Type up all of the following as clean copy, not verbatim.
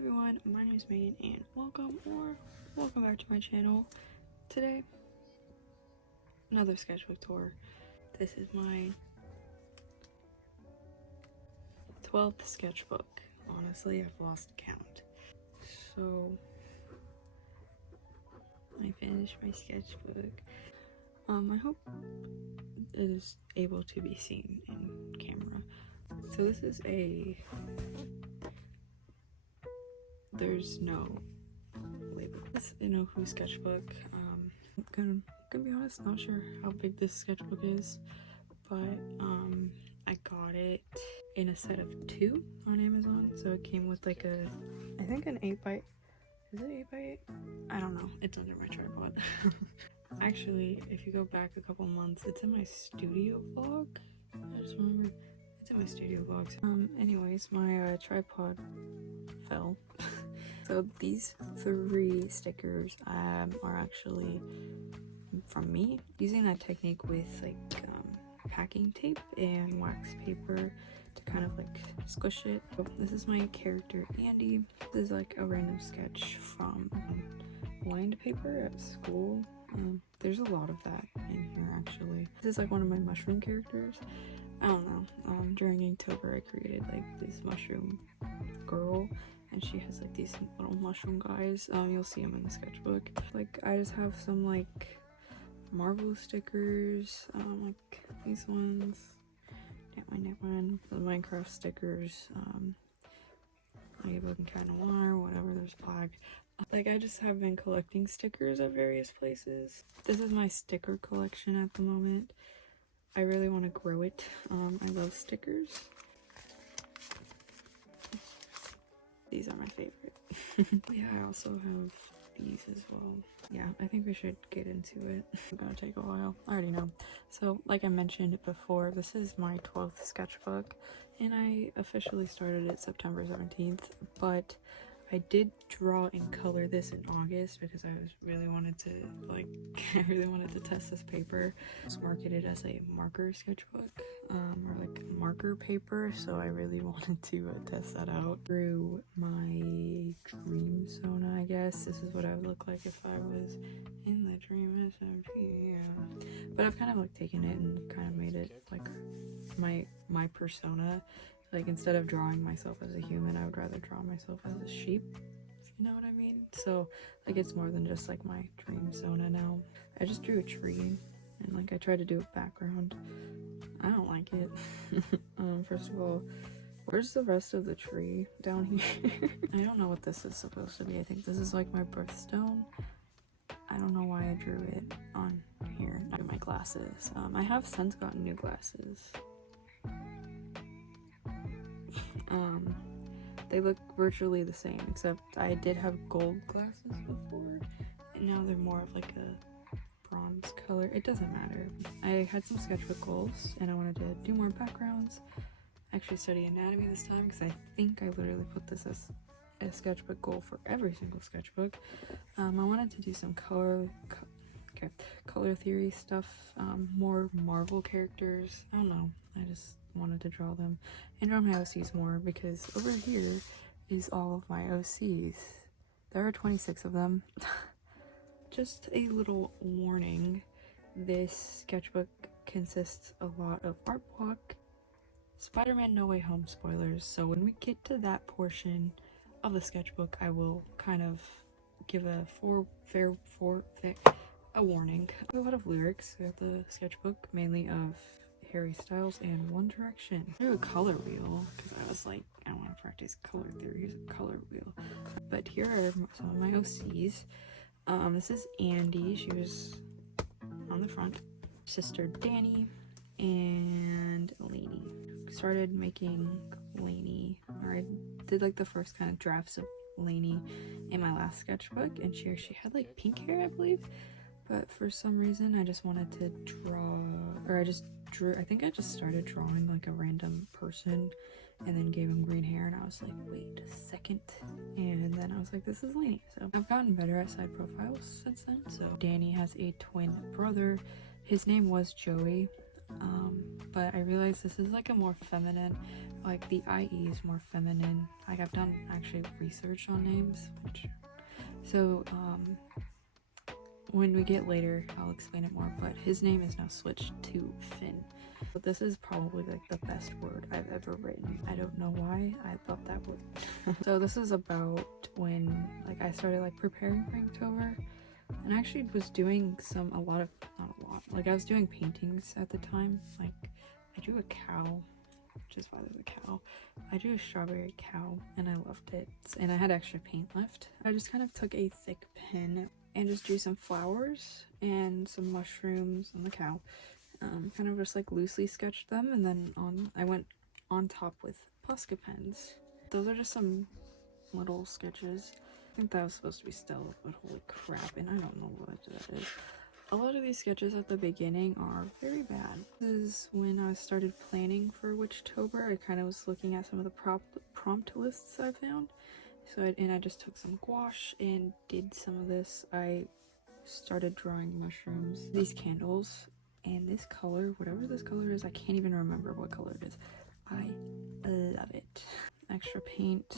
everyone, my name is Megan and welcome back to my channel. Today, another sketchbook tour. This is my 12th sketchbook. Honestly, I've lost count. So, I finished my sketchbook. I hope it is able to be seen in camera. So this is there's no label. It's an Who sketchbook. I'm gonna be honest, not sure how big this sketchbook is, but I got it in a set of 2 on Amazon. So it came with like I think an 8x. Is it 8x8? I don't know. It's under my tripod. Actually, if you go back a couple months, it's in my studio vlog. I just remember it's in my studio vlogs. Anyways, my tripod fell. So these 3 stickers are actually from me, using that technique with like packing tape and wax paper to kind of like squish it. So this is my character Andy. This is like a random sketch from lined paper at school. There's a lot of that in here actually. This is like one of my mushroom characters. I don't know. During Inktober I created like this mushroom girl, and she has like these little mushroom guys. You'll see them in the sketchbook. Like I just have some like Marvel stickers, like these ones, that one, the Minecraft stickers, like a book and cat noir, whatever, there's black. Like I just have been collecting stickers at various places. This is my sticker collection at the moment. I really want to grow it. I love stickers. These are my favorite. Yeah, I also have these as well. Yeah, I think we should get into it. It's gonna take a while. I already know. So, like I mentioned before, this is my 12th sketchbook, and I officially started it September 17th, but I did draw and color this in August because I really wanted to I really wanted to test this paper. It's marketed as a marker sketchbook, or like marker paper, so I really wanted to test that out. Through my dream zona, I guess. This is what I would look like if I was in the dream SMG, yeah. But I've kind of like taken it and kind of made it like my persona. Like instead of drawing myself as a human, I would rather draw myself as a sheep, if you know what I mean. So like it's more than just like my dream zona now. I just drew a tree and like I tried to do a background. I don't like it. First of all, where's the rest of the tree? Down here. I don't know what this is supposed to be. I think this is like my birthstone. I don't know why I drew it on here. My glasses. I have since gotten new glasses. They look virtually the same, except I did have gold glasses before, and now they're more of like a bronze color. It doesn't matter. I had some sketchbook goals, and I wanted to do more backgrounds. I actually study anatomy this time, because I think I literally put this as a sketchbook goal for every single sketchbook. I wanted to do some color theory stuff, more Marvel characters. I don't know, I just wanted to draw them and draw my OCs more, because over here is all of my OCs. There are 26 of them. Just a little warning, this sketchbook consists a lot of art block, Spider-Man No Way Home spoilers, so when we get to that portion of the sketchbook I will kind of give a warning. A lot of lyrics throughout the sketchbook, mainly of Harry Styles and One Direction. I drew a color wheel because I was like, I want to practice color theory. Here's a color wheel. But here are some of my OCs. This is Andy. She was on the front. Sister Danny and Lainey. Started making Lainey, or I did like the first kind of drafts of Lainey in my last sketchbook, and she had like pink hair, I believe. But for some reason I just wanted to draw, or I think I just started drawing like a random person and then gave him green hair, and I was like, wait a second, and then I was like, this is Lainey. So I've gotten better at side profiles since then. So Danny has a twin brother. His name was Joey. But I realized this is like a more feminine, like the IE is more feminine. Like I've done actually research on names, so when we get later I'll explain it more, but his name is now switched to Finn. But this is probably like the best word I've ever written. I don't know why I thought that would. So this is about when like I started like preparing for Inktober, and I actually was doing like I was doing paintings at the time. Like I drew a cow, which is why there's a cow. I drew a strawberry cow and I loved it, and I had extra paint left. I just kind of took a thick pen and just drew some flowers and some mushrooms on the cow. Kind of just like loosely sketched them, and then I went on top with Posca pens. Those are just some little sketches. I think that was supposed to be still, but holy crap, and I don't know what that is. A lot of these sketches at the beginning are very bad. This is when I started planning for Witchtober. I kind of was looking at some of the prompt lists I found. I just took some gouache and did some of this. I started drawing mushrooms, these candles, and this color, whatever this color is, I can't even remember what color it is. I love it. Extra paint.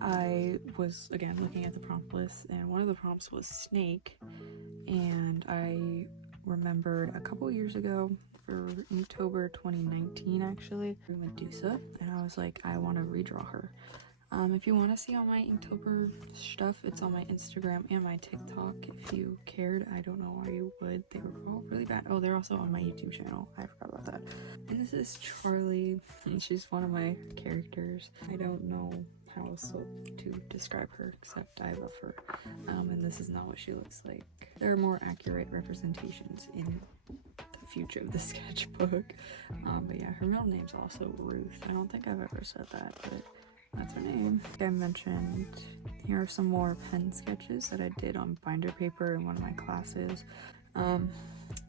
I was again looking at the prompt list, and one of the prompts was snake, and I remembered a couple years ago for Inktober 2019 actually, Medusa, and I was like, I want to redraw her. If you want to see all my Inktober stuff, it's on my Instagram and my TikTok. If you cared, I don't know why you would. They were all really bad. Oh, they're also on my YouTube channel. I forgot about that. And this is Charlie, and she's one of my characters. I don't know how else to describe her, except I love her. And this is not what she looks like. There are more accurate representations in the future of the sketchbook. But yeah, her middle name's also Ruth. I don't think I've ever said that, but that's her name. Like I mentioned, here are some more pen sketches that I did on binder paper in one of my classes.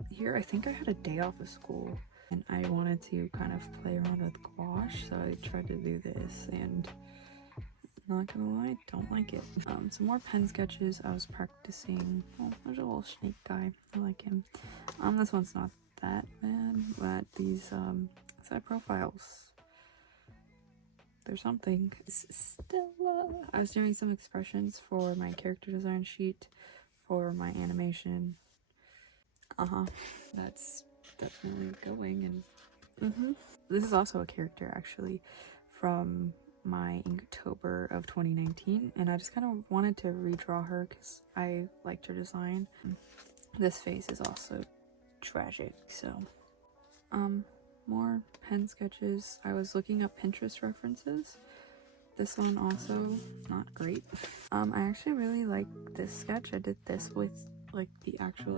Here I think I had a day off of school and I wanted to kind of play around with gouache, so I tried to do this, and not gonna lie, don't like it. Some more pen sketches I was practicing. Oh, there's a little snake guy. I like him. This one's not that bad, but these side profiles, there's something. Stella. I was doing some expressions for my character design sheet for my animation. That's definitely going. And this is also a character actually from my Inktober of 2019, and I just kind of wanted to redraw her because I liked her design. This face is also tragic. So more pen sketches. I was looking up Pinterest references. This one also not great. I actually really like this sketch. I did this with like the actual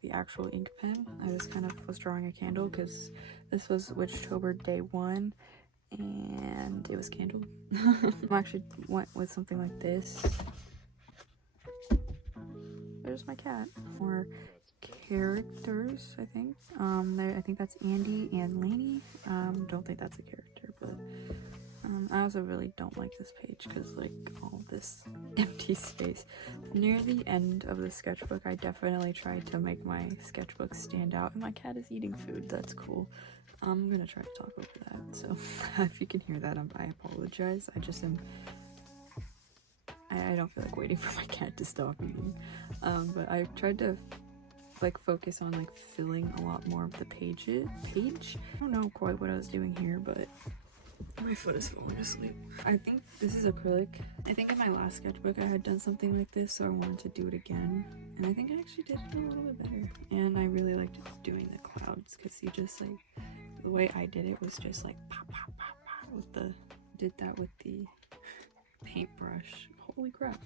the actual ink pen. I just kind of was drawing a candle because this was Witchtober day 1 and it was candle. I actually went with something like this. There's my cat. More characters, I think. I think that's Andy and Lainey. Don't think that's a character, but I also really don't like this page because like all this empty space. Near the end of the sketchbook, I definitely tried to make my sketchbook stand out, and my cat is eating food. That's cool. I'm gonna try to talk over that, so if you can hear that, I apologize. I don't feel like waiting for my cat to stop eating. But I tried to like focus on like filling a lot more of the page. I don't know quite what I was doing here, but my foot is falling asleep. I think this is acrylic. I think in my last sketchbook I had done something like this, so I wanted to do it again, and I think I actually did it a little bit better. And I really liked doing the clouds because you just like, the way I did it was just like pop pop pop pop did that with the paintbrush. Holy crap.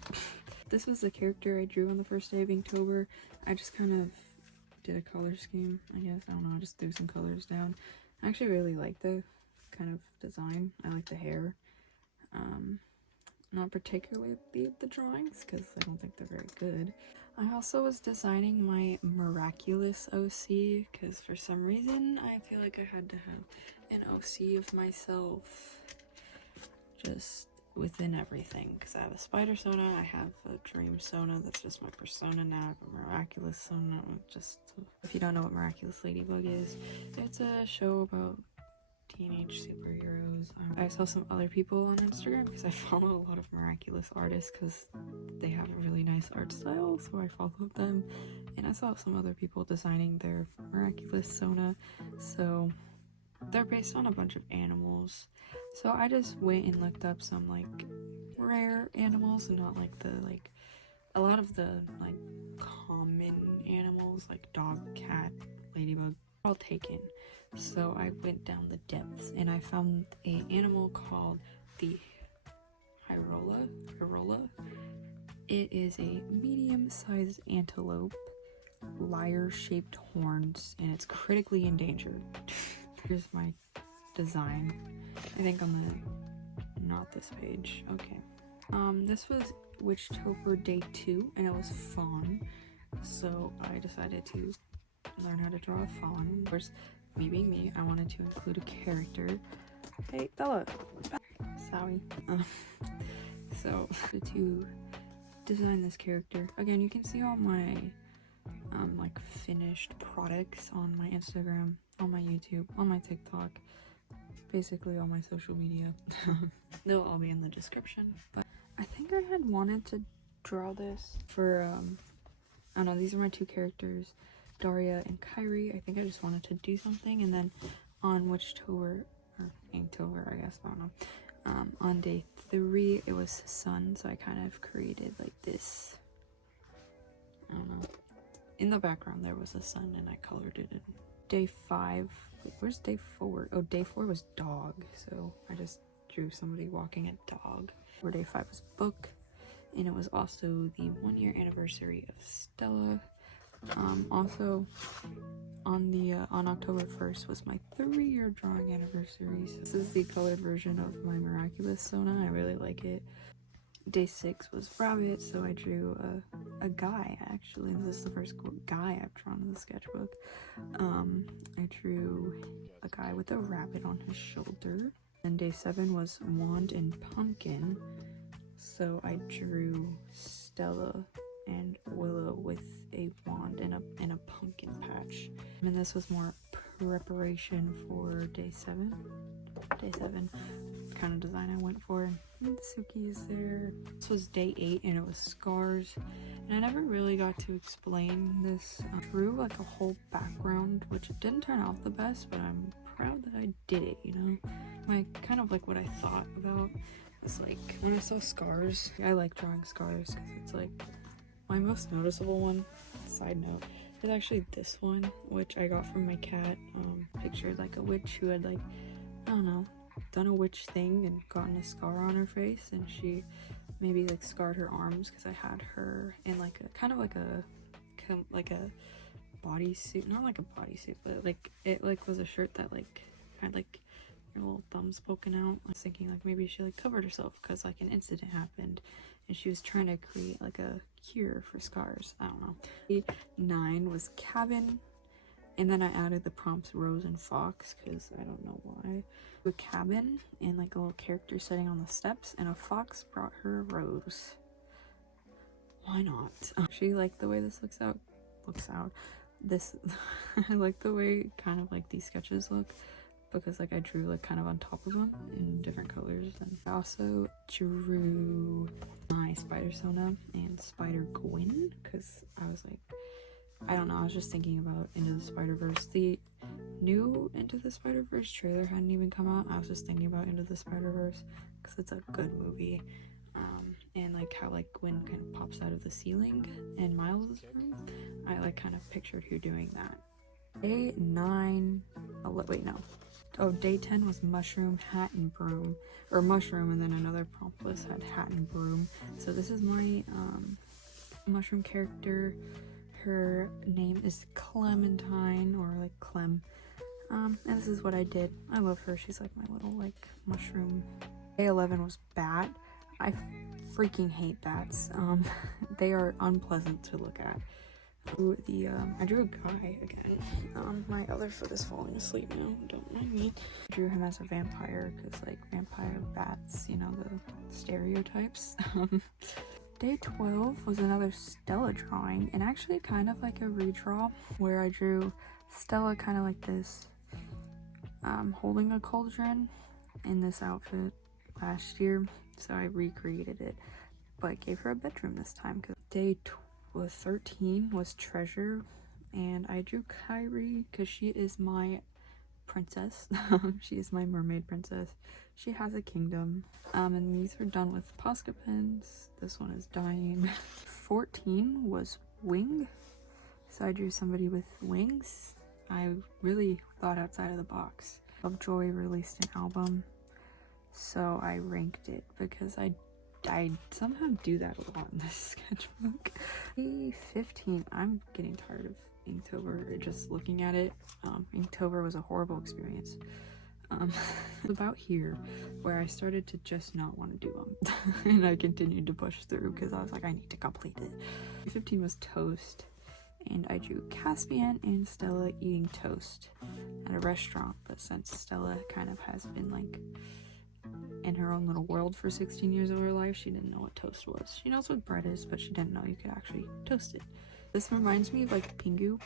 This was the character I drew on the first day of Inktober. I just kind of did a color scheme, I guess. I don't know, I just threw some colors down. I actually really like the kind of design. I like the hair. Not particularly the drawings because I don't think they're very good. I also was designing my miraculous OC because for some reason I feel like I had to have an OC of myself. Just within everything, because I have a spider sona, I have a dream sona, that's just my persona now, I have a miraculous sona. Just if you don't know what Miraculous Ladybug is, it's a show about teenage superheroes. I saw some other people on Instagram because I follow a lot of miraculous artists because they have a really nice art style, so I followed them, and I saw some other people designing their miraculous sona. So they're based on a bunch of animals, so I just went and looked up some like rare animals and not like the a lot of the like common animals like dog, cat, ladybug, all taken. So I went down the depths and I found an animal called the Hyrola. It is a medium-sized antelope, lyre-shaped horns, and it's critically endangered. Here's my design. I think on the, not this page. Okay. This was Witchtober day 2, and it was fawn. So I decided to learn how to draw a fawn. Of course, me being me, I wanted to include a character. Hey, Bella! Sorry. So, to design this character, again, you can see all my, like, finished products on my Instagram, on my YouTube, on my TikTok, basically all my social media. They'll all be in the description. But I think I had wanted to draw this for, I don't know, these are my two characters, Daria and Kyrie. I think I just wanted to do something, and then on Witchtober, or Inktober, I guess, I don't know, on day 3 it was sun, so I kind of created like this, I don't know, in the background there was a sun and I colored it in. Day 5, wait, where's day 4? Oh, day 4 was dog, so I just drew somebody walking a dog. Or day 5 was book, and it was also the 1-year anniversary of Stella. Also on October 1st was my 3-year drawing anniversary. So this is the colored version of my miraculous sona. I really like it. Day 6 was rabbit, so I drew a guy, actually. This is the first guy I've drawn in the sketchbook. I drew a guy with a rabbit on his shoulder. And day 7 was wand and pumpkin, so I drew Stella and Willow with a wand and a pumpkin patch. And this was more preparation for day 7 kind of design I went for. And Suki is there. This was day 8 and it was scars, and I never really got to explain this. I drew like a whole background, which didn't turn out the best, but I'm proud that I did it, you know. My kind of like what I thought about was like when I saw scars, I like drawing scars because it's like my most noticeable one, side note, is actually this one, which I got from my cat. Pictured like a witch who had like, I don't know, done a witch thing and gotten a scar on her face, and she maybe like scarred her arms because I had her in like a kind of like a bodysuit, not like a bodysuit, but like it like was a shirt that like had like your little thumbs poking out. I was thinking like maybe she like covered herself because like an incident happened and she was trying to create like a cure for scars. I don't know. 9 was cabin, and then I added the prompts rose and fox because I don't know why. A cabin and like a little character sitting on the steps, and a fox brought her a rose. Why not? Actually, like the way this looks out. This I like the way kind of like these sketches look, because like I drew like kind of on top of them in different colors. And I also drew my spider sona and Spider Gwen because I was like, I don't know, I was just thinking about Into the Spider-Verse. The new Into the Spider-Verse trailer hadn't even come out. I was just thinking about Into the Spider-Verse because it's a good movie. And like how like Gwen kind of pops out of the ceiling in Miles' room. I like kind of pictured her doing that. Day 9, wait, no. Oh, day 10 was mushroom, hat, and broom. Or mushroom, and then another prompt list had hat and broom. So this is my mushroom character. Her name is Clementine, or like Clem. And this is what I did. I love her. She's like my little like mushroom. Day 11 was bat. I freaking hate bats. They are unpleasant to look at. I drew a guy again. My other foot is falling asleep now, don't mind me. I drew him as a vampire because like vampire bats, you know, the stereotypes. Day 12 was another Stella drawing, and actually kind of like a redraw where I drew Stella kind of like this, holding a cauldron in this outfit last year, so I recreated it, but gave her a bedroom this time. Because day 13 was Treasure, and I drew Kyrie because she is my princess. She is my mermaid princess. She has a kingdom. And these are done with Posca pens. This one is dying. 14 was Wing, so I drew somebody with wings. I really thought outside of the box. Lovejoy released an album, so I ranked it because I somehow do that a lot in this sketchbook. 15, I'm getting tired of Inktober, just looking at it. Inktober was a horrible experience. About here where I started to just not want to do them and I continued to push through because I was like, I need to complete it. 15 was Toast, and I drew Caspian and Stella eating toast at a restaurant, but since Stella kind of has been like in her own little world for 16 years of her life, she didn't know what toast was. She knows what bread is, but she didn't know you could actually toast it. This reminds me of like Pingu.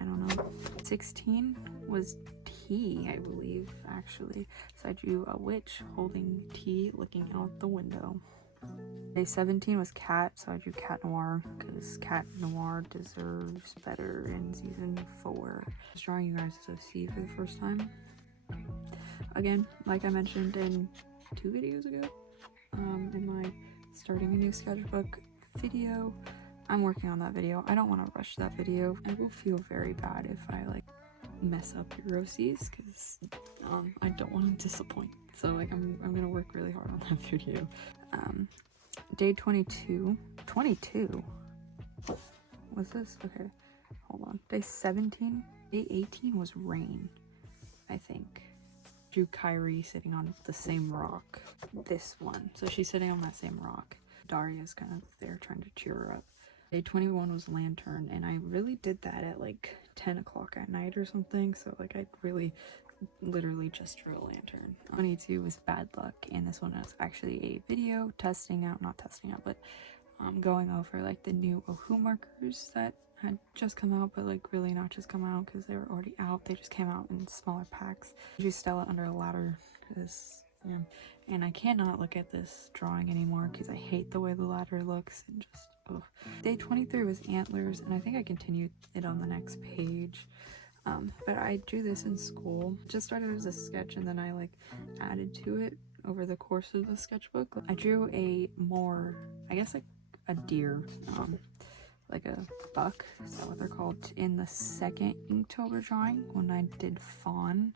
I don't know. 16 was Tea, I believe, actually. So I drew a witch holding tea looking out the window. Day 17 was Cat, so I drew Cat Noir because Cat Noir deserves better in season 4. I was drawing you guys to see for the first time. Again, like I mentioned in 2 videos ago, in my starting a new sketchbook video, I'm working on that video. I don't want to rush that video. I will feel very bad if I like mess up your OCs because I don't want to disappoint. So like I'm gonna work really hard on that video. Day 22. 22? Was this? Okay, hold on. Day 17. Day 18 was Rain, I think. Drew Kyrie sitting on the same rock. This one. So she's sitting on that same rock. Daria's kind of there trying to cheer her up. Day 21 was Lantern, and I really did that at like 10 o'clock at night or something, so like I really literally just drew a lantern. 22 was Bad Luck, and this one was actually a video but going over like the new Ohu markers that had just come out, but like really not just come out because they were already out. They just came out in smaller packs. I drew Stella under a ladder because yeah, and I cannot look at this drawing anymore because I hate the way the ladder looks and just ugh. Day 23 was Antlers, and I think I continued it on the next page. But I drew this in school. It just started as a sketch and then I like added to it over the course of the sketchbook. I drew a more, I guess like a deer, like a buck, is that what they're called? In the second Inktober drawing, when I did fawn,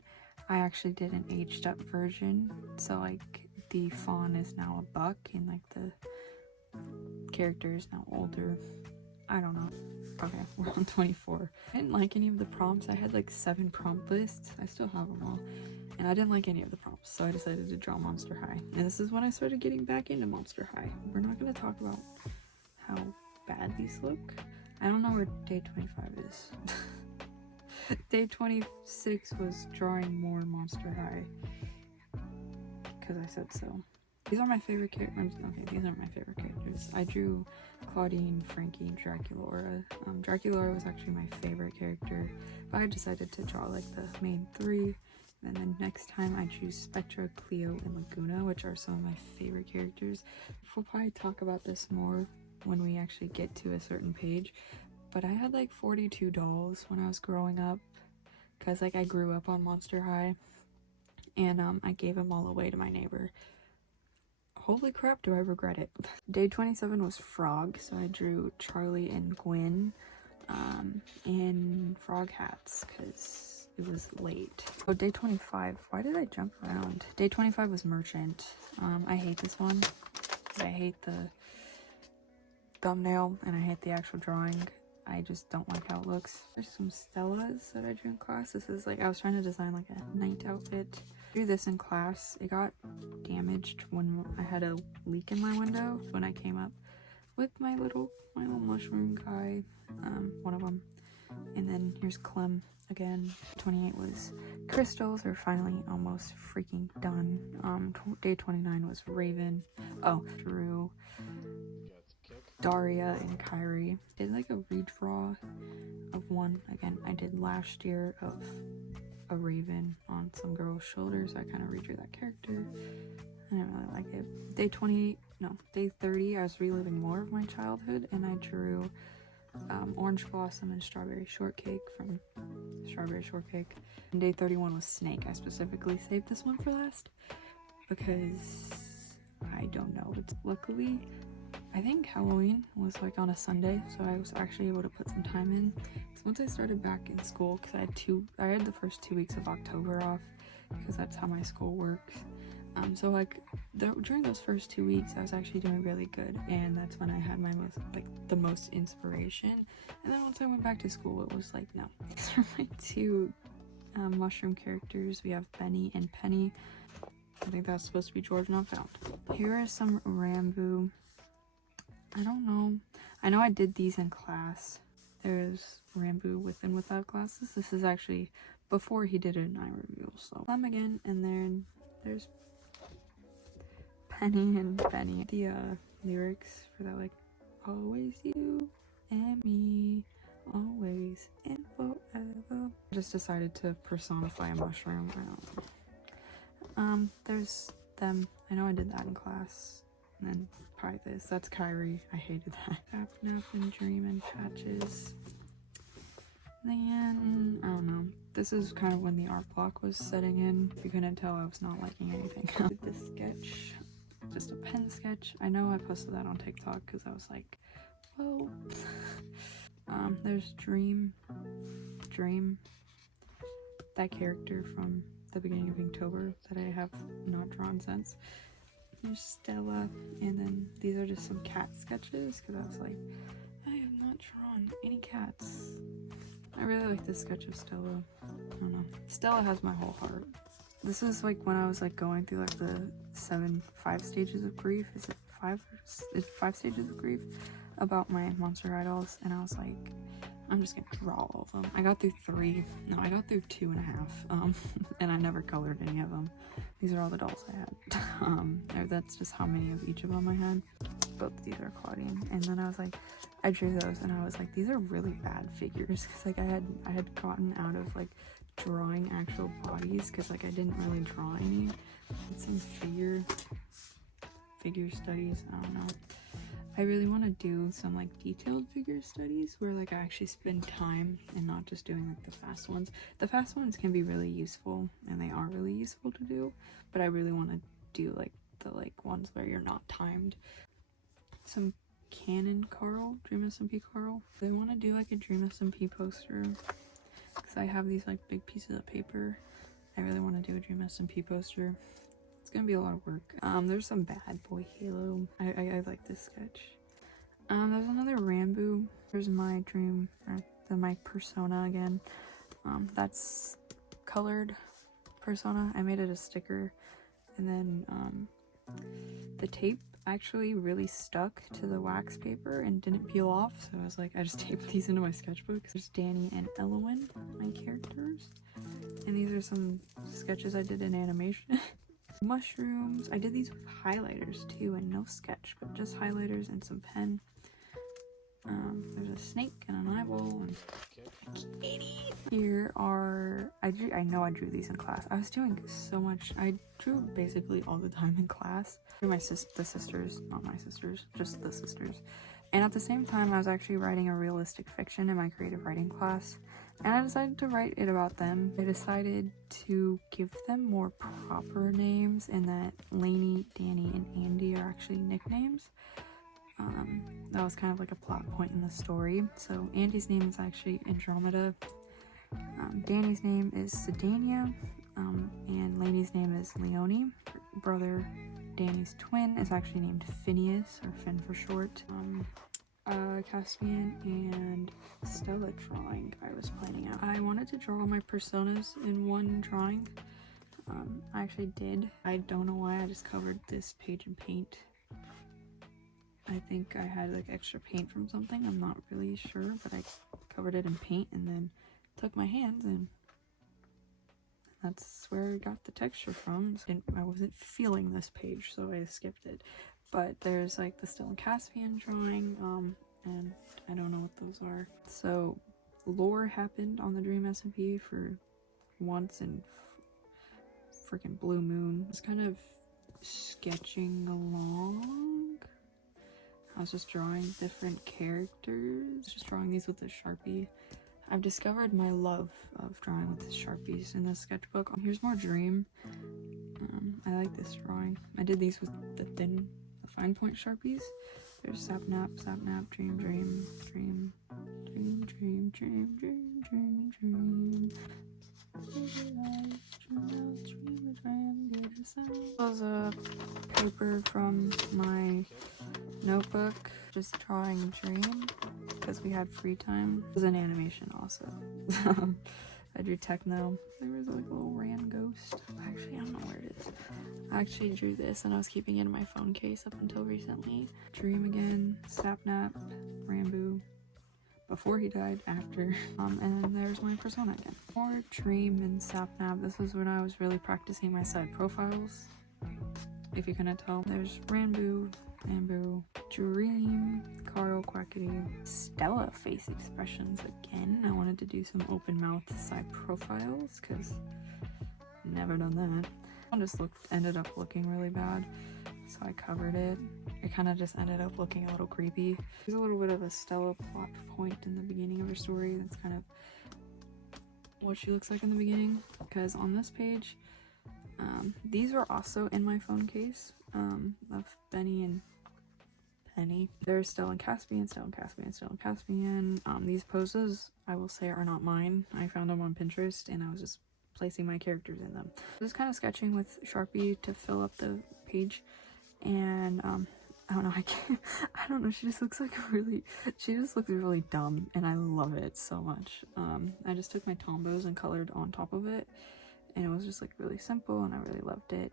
I actually did an aged up version. So like the fawn is now a buck and like the character is now older. I don't know. Okay, we're on 24. I didn't like any of the prompts. I had like 7 prompt lists. I still have them all. And I didn't like any of the prompts, so I decided to draw Monster High. And this is when I started getting back into Monster High. We're not going to talk about how bad these look. I don't know where day 25 is. Day 26 was drawing more Monster High. Because I said so. These are my favorite characters. Okay, these aren't my favorite characters. I drew Claudine, Frankie, Draculaura. Draculaura was actually my favorite character, but I decided to draw like the main 3. And then next time I drew Spectra, Cleo, and Laguna, which are some of my favorite characters. We'll probably talk about this more when we actually get to a certain page. But I had like 42 dolls when I was growing up, because like I grew up on Monster High, and I gave them all away to my neighbor. Holy crap, do I regret it. Day 27 was Frog, so I drew Charlie and Gwen in frog hats because it was late. Oh, day 25, why did I jump around? Day 25 was Merchant. I hate this one. I hate the thumbnail and I hate the actual drawing. I just don't like how it looks. There's some Stellas that I drew in class. This is like, I was trying to design like a night outfit. I drew this in class. It got damaged when I had a leak in my window when I came up with my little mushroom guy, one of them. And then here's Clem again. 28 was crystals. They're finally almost freaking done. Day 29 was Raven. Oh, Drew, Daria, and Kyrie. Did like a redraw of one. Again, I did last year of a Raven on some girl's shoulders. So I kind of redrew that character. I didn't really like it. Day 30, I was reliving more of my childhood, and I drew Orange Blossom and Strawberry Shortcake from Strawberry Shortcake. And day 31 was Snake. I specifically saved this one for last because I don't know. It's luckily, I think Halloween was like on a Sunday, so I was actually able to put some time in. So once I started back in school, because I had the first 2 weeks of October off because that's how my school works. So like during those first 2 weeks, I was actually doing really good, and that's when I had my the most inspiration. And then once I went back to school, it was like, no. These are my two mushroom characters. We have Benny and Penny. I think that's supposed to be George Not Found. Here are some Rambo. I don't know. I know I did these in class. There's Rambo with and without glasses. This is actually before he did an eye reveal. So them again, and then there's Penny and Benny. The lyrics for that, like, always you and me, always and forever. Just decided to personify a mushroom. I don't know. There's them. I know I did that in class. And then probably this. That's Kyrie. I hated that. Tap, nap, and dream and patches. Then, I don't know. This is kind of when the art block was setting in. If you couldn't tell, I was not liking anything. This sketch. Just a pen sketch. I know I posted that on TikTok because I was like, whoa. There's Dream, that character from the beginning of October that I have not drawn since. There's Stella, and then these are just some cat sketches because I was like, I have not drawn any cats. I really like this sketch of Stella. I don't know. Stella has my whole heart. This is like when I was like going through like the 5 stages of grief. Is it 5? It's 5 stages of grief about my monster idols, and I was like, I'm just gonna draw all of them. I got through 3. No, I got through 2.5. And I never colored any of them. These are all the dolls I had. That's just how many of each of them I had. Both of these are Claudine. And then I was like, I drew those, and I was like, these are really bad figures, because like I had gotten out of like drawing actual bodies because like I didn't really draw any. It's some figure studies. I don't know. I really want to do some like detailed figure studies where like I actually spend time and not just doing like the fast ones. The fast ones can be really useful, and they are really useful to do, but I really want to do like the ones where you're not timed. Some Canon Carl, Dream SMP Carl. I want to do like a Dream SMP poster because I have these like big pieces of paper. I really want to do a Dream SMP poster. It's gonna be a lot of work. There's some Bad Boy Halo. I like this sketch. There's another Rambo. There's my dream, or my persona again. That's colored persona. I made it a sticker, and then the tape actually really stuck to the wax paper and didn't peel off, so I was like, I just taped these into my sketchbook. There's Danny and Elowen, my characters, and these are some sketches I did in animation. Mushrooms. I did these with highlighters too, and no sketch, but just highlighters and some pen. There's a snake and an eyeball and a kitty. Here are, I know I drew these in class. I was doing so much. I drew basically all the time in class. The sisters, not my sisters, just the sisters. And at the same time, I was actually writing a realistic fiction in my creative writing class, and I decided to write it about them. I decided to give them more proper names, and that Lainey, Danny, and Andy are actually nicknames. That was kind of like a plot point in the story. So Andy's name is actually Andromeda, Danny's name is Sedania, and Lainey's name is Leonie. Brother Danny's twin is actually named Phineas, or Finn for short. Caspian and Stella drawing I was planning out. I wanted to draw my personas in one drawing. I actually did. I don't know why I just covered this page in paint. I think I had like extra paint from something. I'm not really sure, but I covered it in paint and then took my hands and that's where I got the texture from. I wasn't feeling this page, so I skipped it. But there's like the Stellan Caspian drawing, and I don't know what those are. So lore happened on the Dream SMP for once in freaking Blue Moon. I was kind of sketching along. I was just drawing different characters, just drawing these with a Sharpie. I've discovered my love of drawing with the Sharpies in this sketchbook. Here's more Dream. I like this drawing. I did these with the fine point Sharpies. There's Sapnap, Sapnap, Dream, Dream, Dream, Dream, Dream, Dream, Dream, Dream, Dream. This was a paper from my notebook, just drawing Dream because we had free time. It was an animation also. I drew Techno. There was like a little Ran ghost. Actually, I don't know where it is. I actually drew this and I was keeping it in my phone case up until recently. Dream again, Sapnap, Rambo, before he died, after. And then there's my persona again. More Dream and Sapnap. This was when I was really practicing my side profiles. If you couldn't tell. There's Rambo, Bamboo, Dream, Carl, Quackity, Stella face expressions again. I wanted to do some open mouth side profiles because never done that. One just ended up looking really bad, so I covered it. It kind of just ended up looking a little creepy. There's a little bit of a Stella plot point in the beginning of her story. That's kind of what she looks like in the beginning, because on this page, these are also in my phone case of Benny and Penny. There's Stellan Caspian, Stellan Caspian, Stellan Caspian. These poses, I will say, are not mine. I found them on Pinterest and I was just placing my characters in them. I was kind of sketching with Sharpie to fill up the page, and I don't know, I don't know, she just looks really dumb, and I love it so much. I just took my Tombos and colored on top of it, and it was just like really simple, and I really loved it.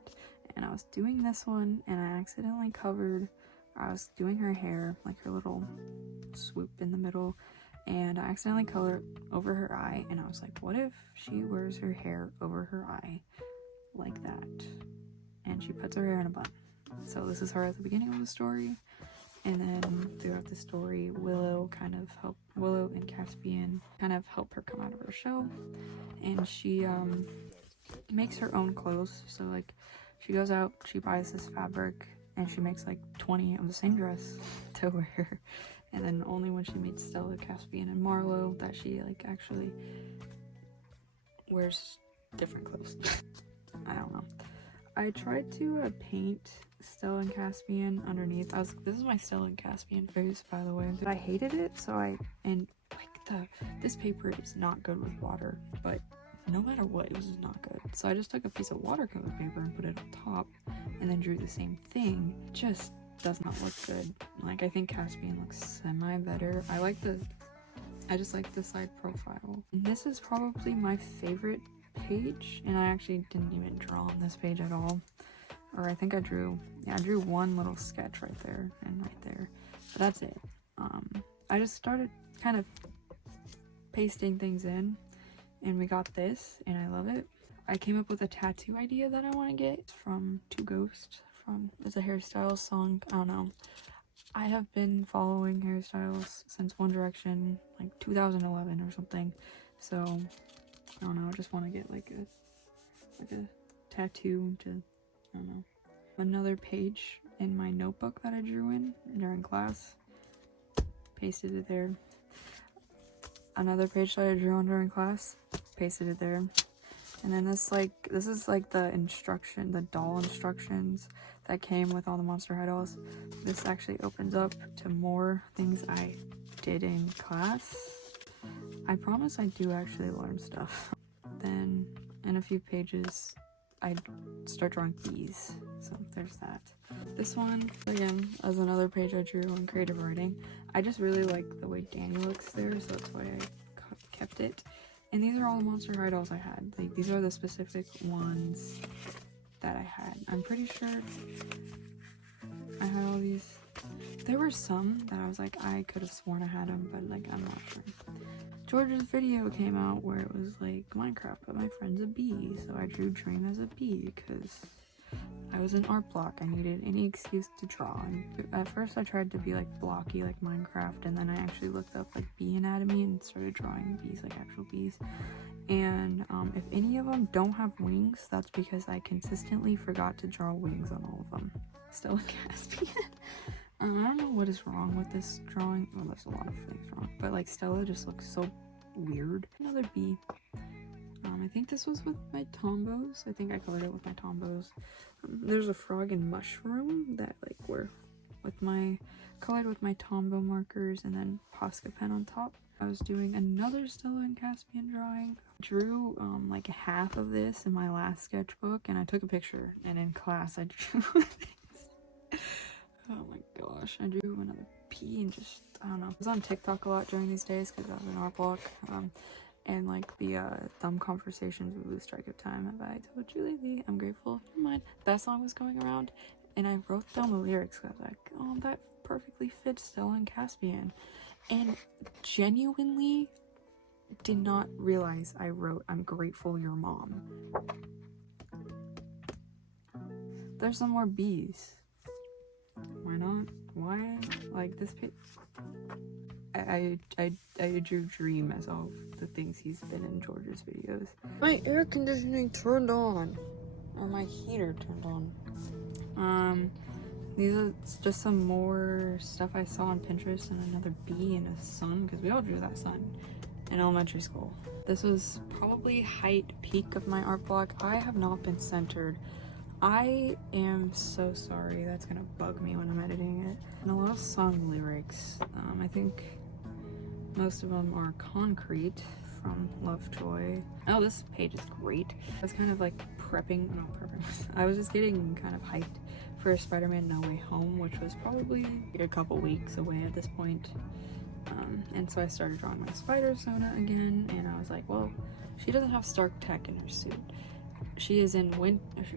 And I was doing this one, and I accidentally I was doing her hair, like her little swoop in the middle, and I accidentally colored over her eye, and I was like, what if she wears her hair over her eye like that? And she puts her hair in a bun. So this is her at the beginning of the story, and then throughout the story, Willow and Caspian kind of help her come out of her shell, and she makes her own clothes. So like, she goes out, she buys this fabric, and she makes like 20 of the same dress to wear, and then only when she meets Stella, Caspian, and Marlowe that she like actually wears different clothes. I don't know. I tried to paint Stella and Caspian underneath. This is my Stella and Caspian face, by the way. I hated it, so this paper is not good with water, but no matter what, it was just not good. So I just took a piece of watercolor paper and put it on top, and then drew the same thing. It just does not look good. Like, I think Caspian looks semi better. I just like the side profile. And this is probably my favorite page, and I actually didn't even draw on this page at all. Or I think I drew one little sketch right there and right there, but that's it. I just started kind of pasting things in, and we got this, and I love it. I came up with a tattoo idea that I want to get from Two Ghosts. It's a hairstyles song. I don't know. I have been following hairstyles since One Direction, like 2011 or something. So I don't know. I just want to get like a tattoo to, I don't know. Another page in my notebook that I drew in during class. Pasted it there. Another page that I drew on during class. Pasted it there. And then this is like the doll instructions that came with all the Monster High dolls. This actually opens up to more things I did in class. I promise I do actually learn stuff. Then in a few pages, I start drawing bees. So there's that. This one, again, is another page I drew on creative writing. I just really like the way Danny looks there, so that's why I kept it. And these are all the Monster High dolls I had. Like, these are the specific ones that I had. I'm pretty sure I had all these. There were some that I was like, I could have sworn I had them, but like, I'm not sure. George's video came out where it was like Minecraft, but my friend's a bee, so I drew Dream as a bee because I was in art block. I needed any excuse to draw. And at first I tried to be like blocky like Minecraft, and then I actually looked up like bee anatomy and started drawing bees, like actual bees. And if any of them don't have wings, that's because I consistently forgot to draw wings on all of them. Still a Caspian. I don't know what is wrong with this drawing. Well, there's a lot of things wrong, but like Stella just looks so weird. Another bee. I think this was with my Tombos. I think I colored it with my Tombos. There's a frog and mushroom that like were colored with my Tombow markers and then Posca pen on top. I was doing another Stella and Caspian drawing. Drew like half of this in my last sketchbook, and I took a picture, and in class I drew this. Oh my gosh, I drew another pea and just, I don't know. I was on TikTok a lot during these days because I was in art block. And like the Dumb Conversations with Lose Track of Time. Have I told you lately? I'm grateful. Never mind. That song was going around, and I wrote down the lyrics because I was like, oh, that perfectly fits Stella and Caspian. And genuinely did not realize I wrote, I'm grateful your mom. There's some more bees. Why not? Why? Like this I drew Dream as all the things he's been in George's videos. My air conditioning turned on. Or my heater turned on. These are just some more stuff I saw on Pinterest, and another bee and a sun, because we all drew that sun in elementary school. This was probably height peak of my art block. I have not been centered. I am so sorry. That's gonna bug me when I'm editing it. And a lot of song lyrics. I think most of them are Concrete from Lovejoy. Oh, this page is great. I was kind of like I was just getting kind of hyped for Spider-Man No Way Home, which was probably a couple weeks away at this point. And so I started drawing my Spider-Sona again, and I was like, well, she doesn't have Stark Tech in her suit. She is in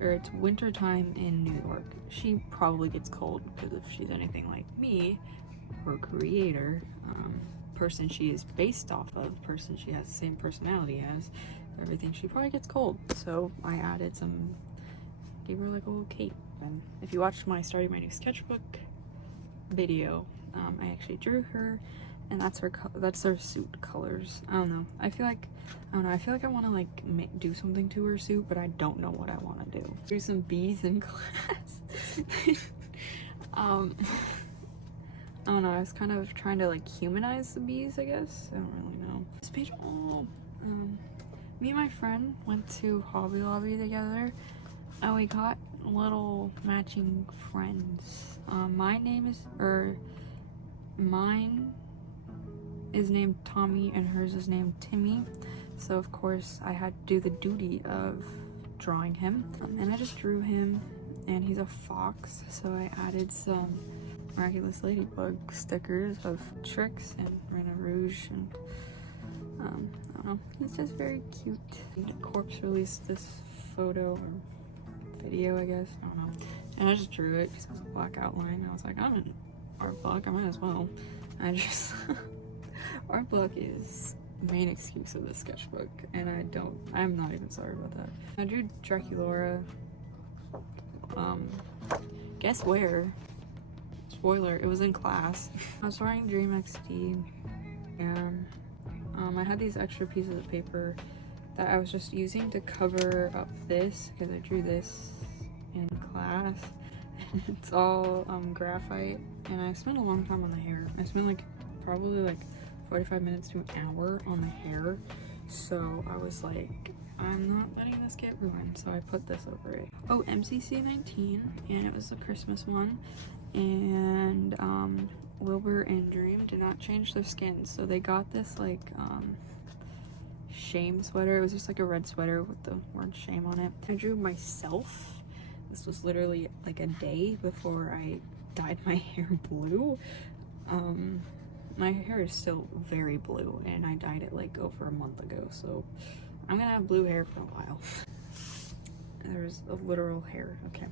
it's winter time in New York. She probably gets cold because if she's anything like me, her creator, person she is based off of, person she has the same personality as, everything, she probably gets cold. So I added gave her like a little cape. And if you watched my starting my new sketchbook video, I actually drew her, and that's her suit colors. I don't know. I feel like I want to like do something to her suit, but I don't know what I want to do. Do some bees in class. I don't know, I was kind of trying to like humanize the bees, I guess. I don't really know. This page, me and my friend went to Hobby Lobby together, and we got little matching friends. Mine is named Tommy and hers is named Timmy. So of course I had to do the duty of drawing him. And I just drew him, and he's a fox, so I added some Miraculous Ladybug stickers of Trix and Rena Rouge, and I don't know, he's just very cute. And Corpse released this photo or video, I guess, I don't know, and I just drew it because it was a black outline. I was like, I'm in art block, I might as well. I just art block is the main excuse of this sketchbook, and I'm not even sorry about that. I drew Draculaura. Guess where? Spoiler, it was in class. I was drawing Dream XD, and I had these extra pieces of paper that I was just using to cover up this, because I drew this in class. It's all graphite, and I spent a long time on the hair. I spent like probably like 45 minutes to an hour on the hair, so I was like, I'm not letting this get ruined, so I put this over it. Oh, MCC 19, and it was a Christmas one. And Wilbur and Dream did not change their skin, so they got this like shame sweater. It was just like a red sweater with the word shame on it. I drew myself. This was literally like a day before I dyed my hair blue. My hair is still very blue, and I dyed it like over a month ago, so I'm gonna have blue hair for a while. There's a literal hair. Okay,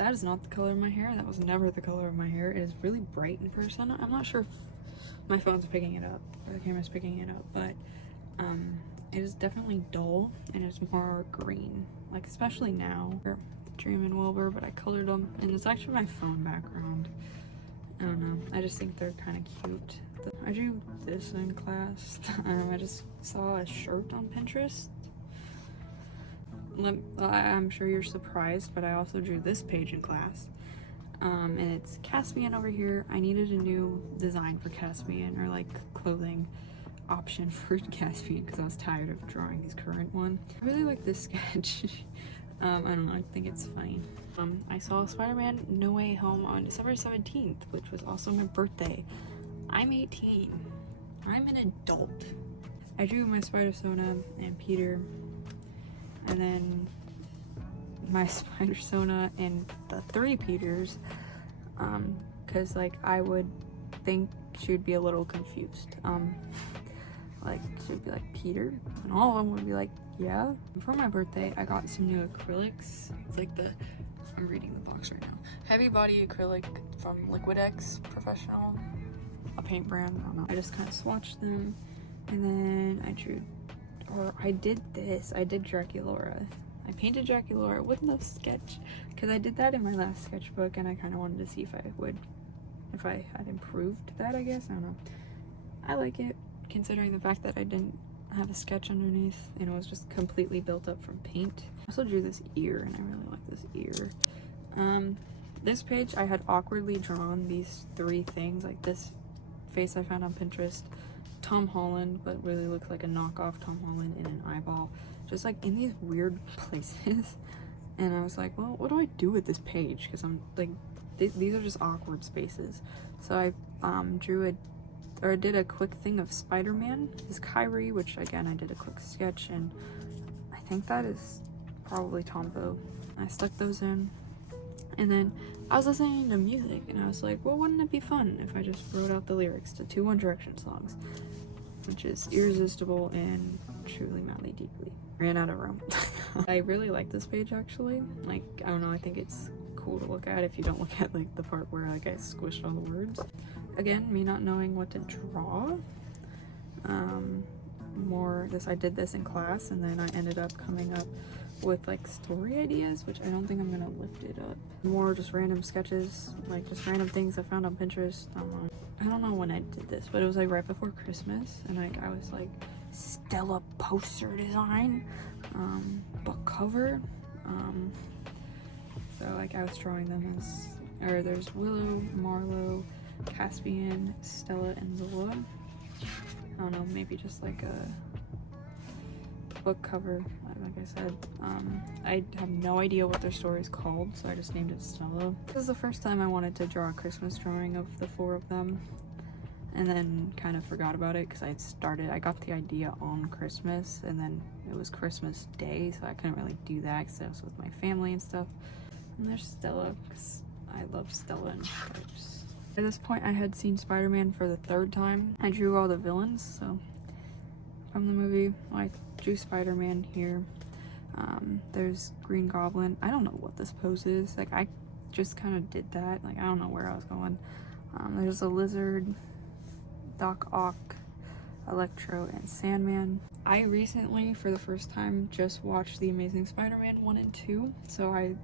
that is not the color of my hair. That was never the color of my hair. It is really bright in person. I'm not sure if my phone's picking it up or the camera's picking it up, but it is definitely dull and it's more green, like especially now. Dream and Wilbur, but I colored them, and it's actually my phone background. I don't know, I just think they're kind of cute. I drew this in class. I just saw a shirt on Pinterest. I'm sure you're surprised, but I also drew this page in class. And it's Caspian over here. I needed a new design for Caspian, or like clothing option for Caspian, because I was tired of drawing his current one. I really like this sketch. I don't know, I think it's funny. I saw Spider-Man No Way Home on December 17th, which was also my birthday. I'm 18. I'm an adult. I drew my Spider-Sona and Peter, and then my Spider-Sona and the 3 Peters, because like I would think she would be a little confused. Like she would be like, Peter? And all of them would be like, yeah. For my birthday, I got some new acrylics. It's like I'm reading the box right now. Heavy body acrylic from Liquid-X Professional, a paint brand, I don't know. I just kind of swatched them, and then I did Draculaura. I painted Draculaura with no sketch, because I did that in my last sketchbook, and I kind of wanted to see if I had improved that, I guess. I don't know. I like it, considering the fact that I didn't have a sketch underneath and it was just completely built up from paint. I also drew this ear, and I really like this ear. This page I had awkwardly drawn these 3 things, like this face I found on Pinterest, Tom Holland, but really looks like a knockoff Tom Holland in an eyeball, just like in these weird places. And I was like, well, what do I do with this page? Because I'm like, these are just awkward spaces. So I did a quick thing of Spider-Man, his Kyrie, which again I did a quick sketch, and I think that is probably Tombo. I stuck those in, and then I was listening to music, and I was like, well, wouldn't it be fun if I just wrote out the lyrics to 2 One Direction songs, which is Irresistible and Truly Madly Deeply. Ran out of room. I really like this page, actually. Like, I don't know, I think it's cool to look at if you don't look at like the part where like I squished all the words. Again, me not knowing what to draw. I did this in class, and then I ended up coming up with like story ideas, which I don't think I'm gonna lift it up. More just random sketches, like just random things I found on Pinterest. I don't know when I did this, but it was like right before Christmas, and like I was like, Stella poster design, book cover. So like I was drawing them there's Willow, Marlowe, Caspian, Stella, and Zola. I don't know, maybe just like a book cover, like I said. I have no idea what their story is called, so I just named it Stella. This is the first time I wanted to draw a Christmas drawing of the 4 of them, and then kind of forgot about it because I got the idea on Christmas, and then it was Christmas Day, so I couldn't really do that because I was with my family and stuff. And there's Stella, because I love Stella and stripes. At this point, I had seen Spider-Man for the 3rd time. I drew all the villains, so from the movie, I drew Spider-Man here. There's Green Goblin. I don't know what this pose is. Like, I just kind of did that. Like, I don't know where I was going. There's a Lizard, Doc Ock, Electro, and Sandman. I recently, for the first time, just watched The Amazing Spider-Man 1 and 2, so I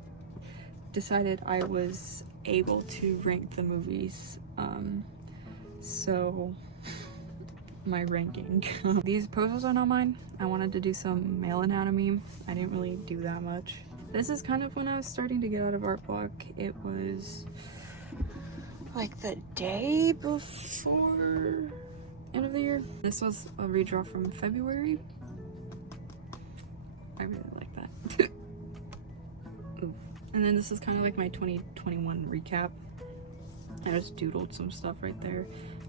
decided I was able to rank the movies. So my ranking. These poses are not mine. I wanted to do some male anatomy. I didn't really do that much. This is kind of when I was starting to get out of art block. It was like the day before end of the year. This was a redraw from February. I really like that. Oof. And then this is kind of like my 2021 recap. I just doodled some stuff right there.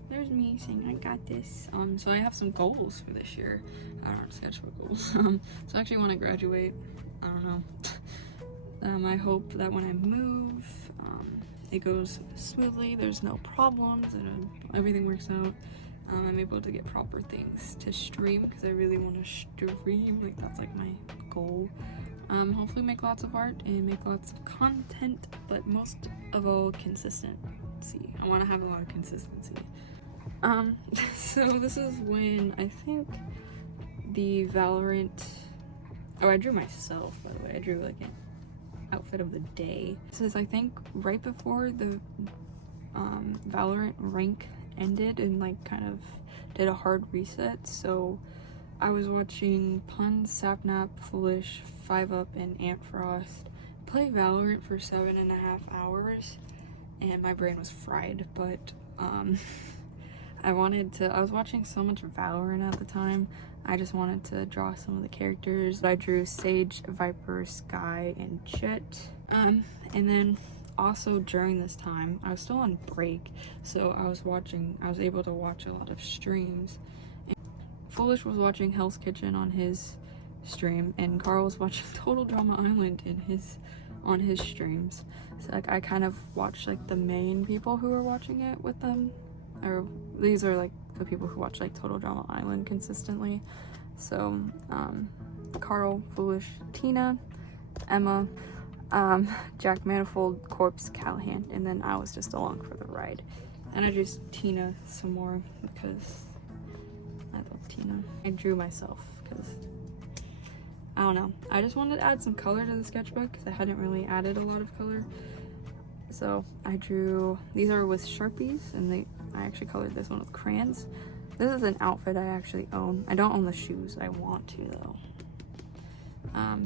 There's me saying I got this. So I have some goals for this year. I don't have sketchbook goals. So I actually want to graduate. I don't know. I hope that when I move, it goes smoothly. There's no problems, and everything works out. I'm able to get proper things to stream, because I really want to stream. Like, that's like my goal. hopefully make lots of art and make lots of content, but most of all consistency. I want to have a lot of consistency. So this is when I think the Valorant, oh, I drew myself, by the way. I drew like an outfit of the day. This is, I think, right before the Valorant rank ended and like kind of did a hard reset. So I was watching Pun, Sapnap, Foolish, 5UP, and Antfrost play Valorant for 7.5 hours, and my brain was fried. But I was watching so much Valorant at the time, I just wanted to draw some of the characters. I drew Sage, Viper, Skye, and Jet. And then also during this time, I was still on break, so I was able to watch a lot of streams. And Foolish was watching Hell's Kitchen on his stream, and Carl was watching Total Drama Island on his streams. So like I kind of watched like the main people who were watching it with them, or these are like the people who watch like Total Drama Island consistently. So Carl, Foolish, Tina, Emma, Jack Manifold, Corpse, Callahan, and then I was just along for the ride. And I drew Tina some more because I love Tina. I drew myself because I don't know, I just wanted to add some color to the sketchbook because I hadn't really added a lot of color. So I drew, these are with Sharpies, and I actually colored this one with crayons. This is an outfit I actually own. I don't own the shoes. I want to though.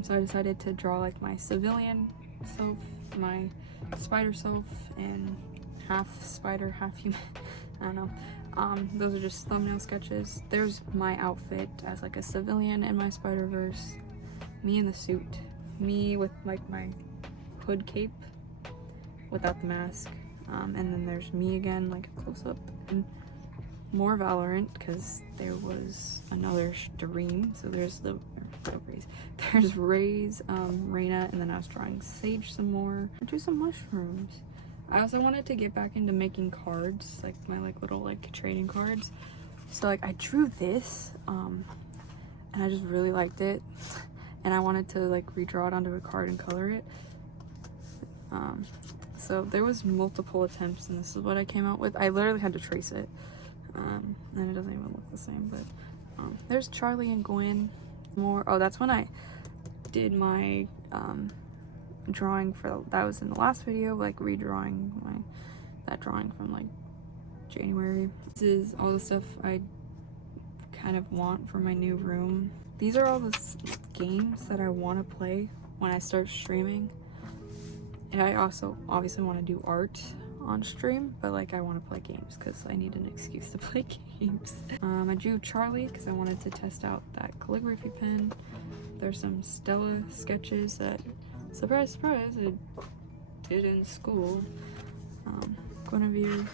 So I decided to draw like my civilian self, my spider self, and half spider, half human. I don't know. Those are just thumbnail sketches. There's my outfit as like a civilian in my Spider-Verse. Me in the suit. Me with like my hood cape without the mask. And then there's me again, like a close-up, and more Valorant because there was another stream. So there's there's Ray's, Reyna, and then I was drawing Sage some more. I drew some mushrooms. I also wanted to get back into making cards, like my like little like trading cards. So like I drew this, and I just really liked it, and I wanted to like redraw it onto a card and color it. So there was multiple attempts, and this is what I came out with. I literally had to trace it, and it doesn't even look the same, but there's Charlie and Gwen. Oh, that's when I did my drawing for, that was in the last video, like redrawing that drawing from like January. This is all the stuff I kind of want for my new room. These are all the games that I want to play when I start streaming. And I also obviously want to do art on stream, but like I want to play games because I need an excuse to play games. I drew Charlie because I wanted to test out that calligraphy pen. There's some Stella sketches that, surprise, surprise, I did in school. Guinevere.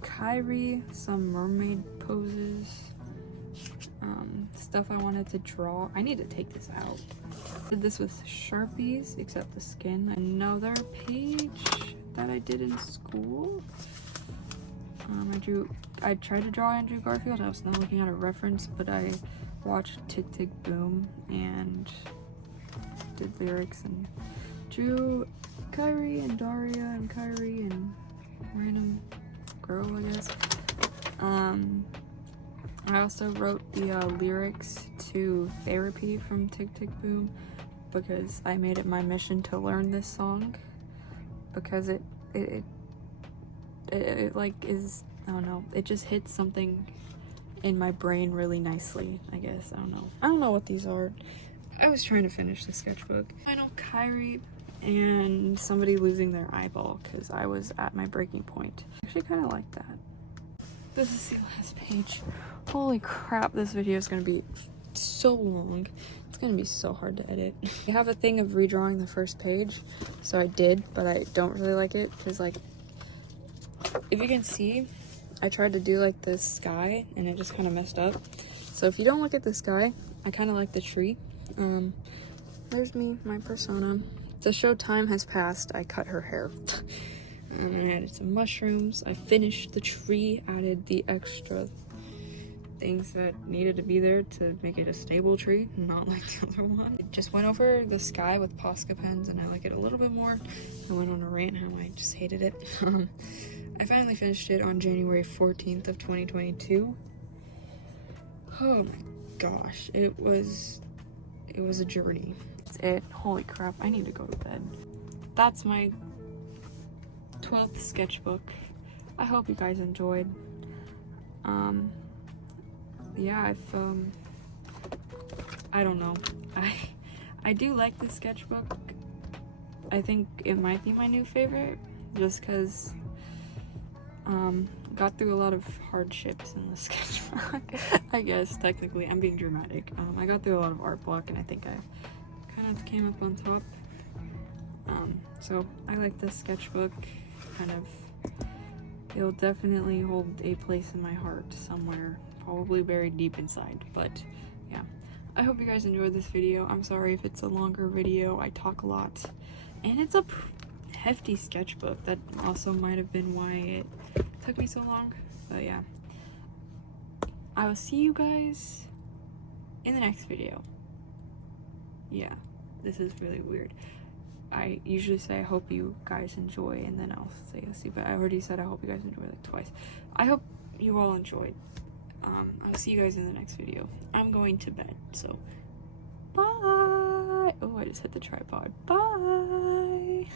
Kyrie, some mermaid poses. Stuff I wanted to draw. I need to take this out. Did this with Sharpies, except the skin. Another page that I did in school. I tried to draw Andrew Garfield. I was not looking at a reference, but I watched Tick Tick Boom and did lyrics and drew Kyrie and Daria and Kyrie and random girl, I guess. I also wrote the lyrics to Therapy from Tick Tick Boom because I made it my mission to learn this song because it like is, I don't know, it just hits something in my brain really nicely, I guess. I don't know what these are. I was trying to finish the sketchbook. I know Kyrie and somebody losing their eyeball because I was at my breaking point. I actually kind of like that. This is the last page. Holy crap, this video is going to be so long. It's going to be so hard to edit. I have a thing of redrawing the first page, so I did, but I don't really like it because, like, if you can see, I tried to do like this sky and it just kind of messed up. So if you don't look at the sky, I kind of like the tree. There's me, my persona. To show time has passed, I cut her hair. And I added some mushrooms. I finished the tree, added the extra things that needed to be there to make it a stable tree, not like the other one. It just went over the sky with Posca pens, and I like it a little bit more. I went on a rant how I just hated it. I finally finished it on January 14th of 2022. Oh my gosh, it was a journey. That's it. Holy crap, I need to go to bed. That's my 12th sketchbook. I hope you guys enjoyed. Yeah, I don't know. I do like the sketchbook. I think it might be my new favorite, just because got through a lot of hardships in the sketchbook. I guess technically I'm being dramatic. I got through a lot of art block, and I think I kind of came up on top. So I like this sketchbook. It'll definitely hold a place in my heart somewhere, probably buried deep inside. But yeah, I hope you guys enjoyed this video. I'm sorry if it's a longer video. I talk a lot, and it's a hefty sketchbook. That also might have been why it took me so long. But yeah, I will see you guys in the next video. Yeah, this is really weird. I usually say I hope you guys enjoy, and then I'll say I'll see, but I already said I hope you guys enjoy like twice. I hope you all enjoyed. I'll see you guys in the next video. I'm going to bed, so bye. Oh, I just hit the tripod. Bye.